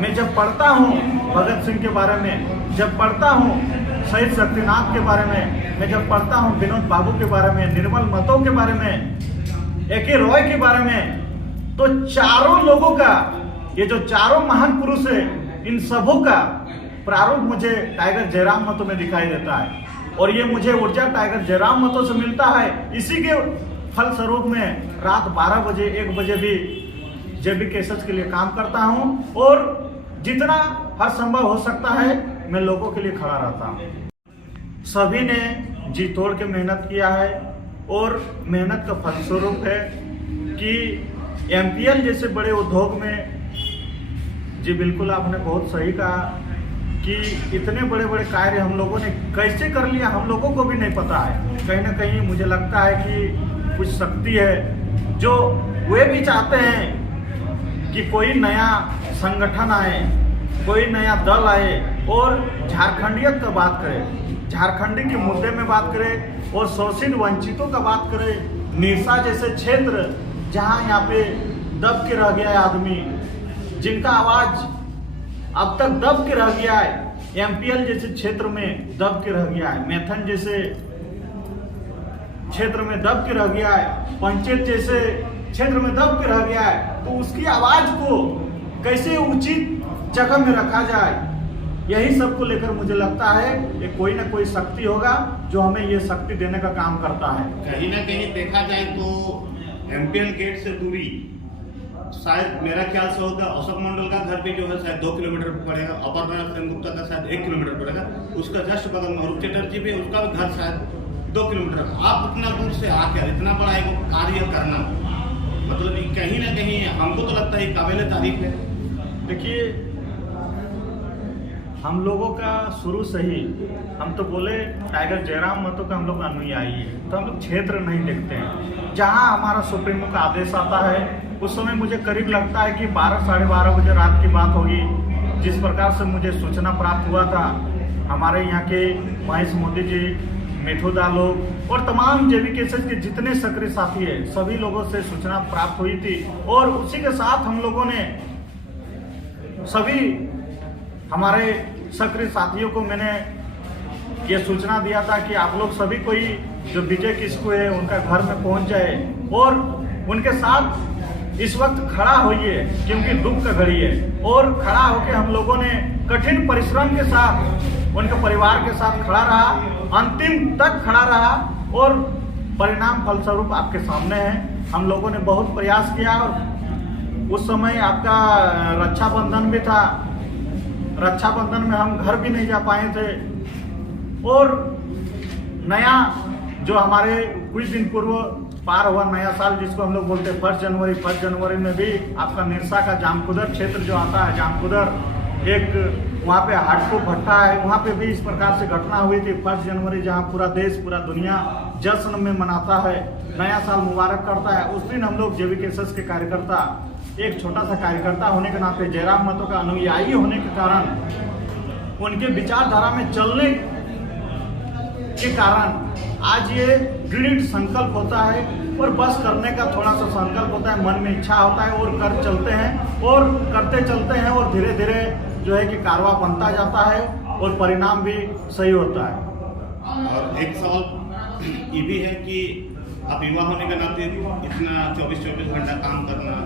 मैं जब पढ़ता हूँ भगत सिंह के बारे में, जब पढ़ता हूँ शहीद शक्तिनाथ के बारे में, मैं जब पढ़ता हूँ विनोद बाबू के बारे में, निर्मल महतो के बारे में, ए.के. रॉय के बारे में, तो चारों लोगों का, ये जो चारों महान पुरुष है, इन सबों का प्रारूप मुझे टाइगर जयराम महतो में दिखाई देता है। और ये मुझे ऊर्जा टाइगर जयराम महतो से मिलता है। इसी के फलस्वरूप में रात 12 बजे 1 बजे भी जेबी केसेस के लिए काम करता हूँ और जितना हर संभव हो सकता है मैं लोगों के लिए खड़ा रहता हूँ। सभी ने जी तोड़ के मेहनत किया है और मेहनत का फलस्वरूप है कि एमपीएल जैसे बड़े उद्योग में, जी बिल्कुल आपने बहुत सही कहा कि इतने बड़े बड़े कार्य हम लोगों ने कैसे कर लिया हम लोगों को भी नहीं पता है। कहीं ना कहीं मुझे लगता है कि कुछ शक्ति है जो वे भी चाहते हैं कि कोई नया संगठन आए, कोई नया दल आए और झारखंडियत का बात करे, झारखंडी के मुद्दे में बात करे और शोषित वंचितों का बात करे। निरसा जैसे क्षेत्र जहां यहाँ पे दब के रह गया है आदमी, जिनका आवाज अब तक दब के रह गया है, एमपीएल जैसे क्षेत्र में दब के रह गया है, मैथन जैसे क्षेत्र में दब के रह गया है, पंचायत जैसे क्षेत्र में दब के रह गया है, तो उसकी आवाज को कैसे उचित जगह में रखा जाए, यही सब को लेकर मुझे लगता है कि कोई ना कोई शक्ति होगा जो हमें ये शक्ति देने का काम करता है। कहीं ना कहीं देखा जाए तो एमपीएल गेट से दूरी शायद मेरा ख्याल से होगा अशोक मंडल का घर भी जो है शायद 2 किलोमीटर पड़ेगा, अपर्णा सेनगुप्ता का शायद 1 किलोमीटर पड़ेगा, उसका जस्ट बगल में अरूप चटर्जी भी उसका भी घर शायद 2 किलोमीटर। आप उतना दूर से आकर इतना बड़ा एक कार्य करना, मतलब कहीं ना कहीं हमको तो लगता है काबिल तारीफ है। देखिए हम लोगों का शुरू से ही, हम तो बोले टाइगर जयराम महतो का हम लोग अनुयायी है, तो हम लोग क्षेत्र नहीं देखते हैं। जहां हमारा सुप्रीमो का आदेश आता है उस समय मुझे करीब लगता है कि 12 साढ़े 12 बजे रात की बात होगी, जिस प्रकार से मुझे सूचना प्राप्त हुआ था। हमारे यहाँ के महेश मोदी जी, मिठूदा लोग और तमाम जेबी केसेस के जितने सक्रिय साथी है, सभी लोगों से सूचना प्राप्त हुई थी और उसी के साथ हम लोगों ने सभी हमारे सक्रिय साथियों को मैंने ये सूचना दिया था कि आप लोग सभी कोई जो विजय किस्कू है उनका घर में पहुंच जाए और उनके साथ इस वक्त खड़ा होइए, क्योंकि दुख का घड़ी है। और खड़ा होकर हम लोगों ने कठिन परिश्रम के साथ उनके परिवार के साथ खड़ा रहा, अंतिम तक खड़ा रहा और परिणाम फलस्वरूप आपके सामने है। हम लोगों ने बहुत प्रयास किया और उस समय आपका रक्षाबंधन भी था, रक्षाबंधन में हम घर भी नहीं जा पाए थे और नया जो हमारे कुछ दिन पूर्व पार हुआ नया साल जिसको हम लोग बोलते हैं 1 जनवरी, 1 जनवरी में भी आपका निरसा का जामकुदर क्षेत्र जो आता है, जामकुदर एक वहाँ पे हाटको भट्टा है, वहाँ पे भी इस प्रकार से घटना हुई थी 1 जनवरी, जहाँ पूरा देश पूरा दुनिया जश्न में मनाता है, नया साल मुबारक करता है। उस दिन हम लोग जेबी केसेस के कार्यकर्ता, एक छोटा सा कार्यकर्ता होने के नाते, जयराम महतो का अनुयायी होने के कारण, उनके विचारधारा में चलने के कारण आज ये दृढ़ संकल्प होता है और बस करने का थोड़ा सा संकल्प होता है, मन में इच्छा होता है और कर चलते हैं और करते चलते हैं और धीरे धीरे जो है कि कारवा बनता जाता है और परिणाम भी सही होता है। और एक सवाल ये भी है कि आप युवा होने के नाते इतना 24-24 घंटा काम करना,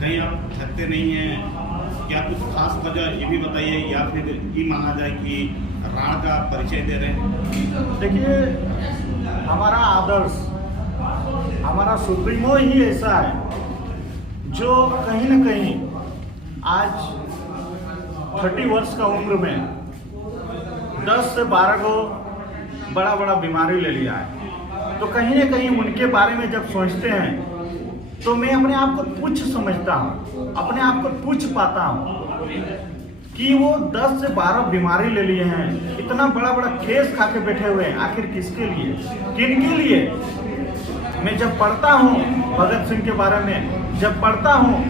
कहीं आप थकते नहीं हैं क्या? कुछ खास वजह ये भी बताइए, या फिर ये माना जाए कि राण का परिचय दे रहे हैं? देखिए हमारा आदर्श, हमारा सुप्रीमो ही ऐसा है जो कहीं ना कहीं आज 30 वर्ष का उम्र में 10 से 12 को बड़ा बड़ा बीमारी ले लिया है। तो कहीं ना कहीं उनके बारे में जब सोचते हैं तो मैं अपने आप को तुच्छ समझता हूँ, अपने आप को तुच्छ पाता हूँ कि वो 10 से 12 बीमारी ले लिए हैं, इतना बड़ा बड़ा केस खा के बैठे हुए हैं, आखिर किसके लिए, किनके लिए? मैं जब पढ़ता हूँ भगत सिंह के बारे में, जब पढ़ता हूँ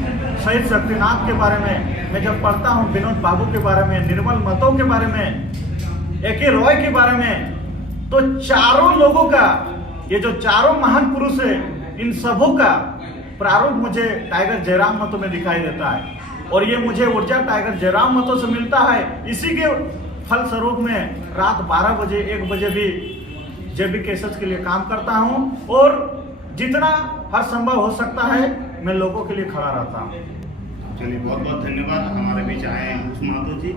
शहीद शक्तिनाथ के बारे में, मैं जब पढ़ता हूँ विनोद बाबू के बारे में, निर्मल महतो के बारे में, ए.के. रॉय के बारे में, तो चारों लोगों का, ये जो चारों महान पुरुष है, इन सबों का प्रारूप मुझे टाइगर जयराम महतो में दिखाई देता है। और ये मुझे ऊर्जा टाइगर जयराम महतो से मिलता है। इसी के फलस्वरूप में रात 12 बजे 1 बजे भी जेबी केसेस के लिए काम करता हूँ और जितना हर संभव हो सकता है मैं लोगों के लिए खड़ा रहता हूँ। चलिए बहुत बहुत धन्यवाद, हमारे बीच आए हैं उस महतो जी।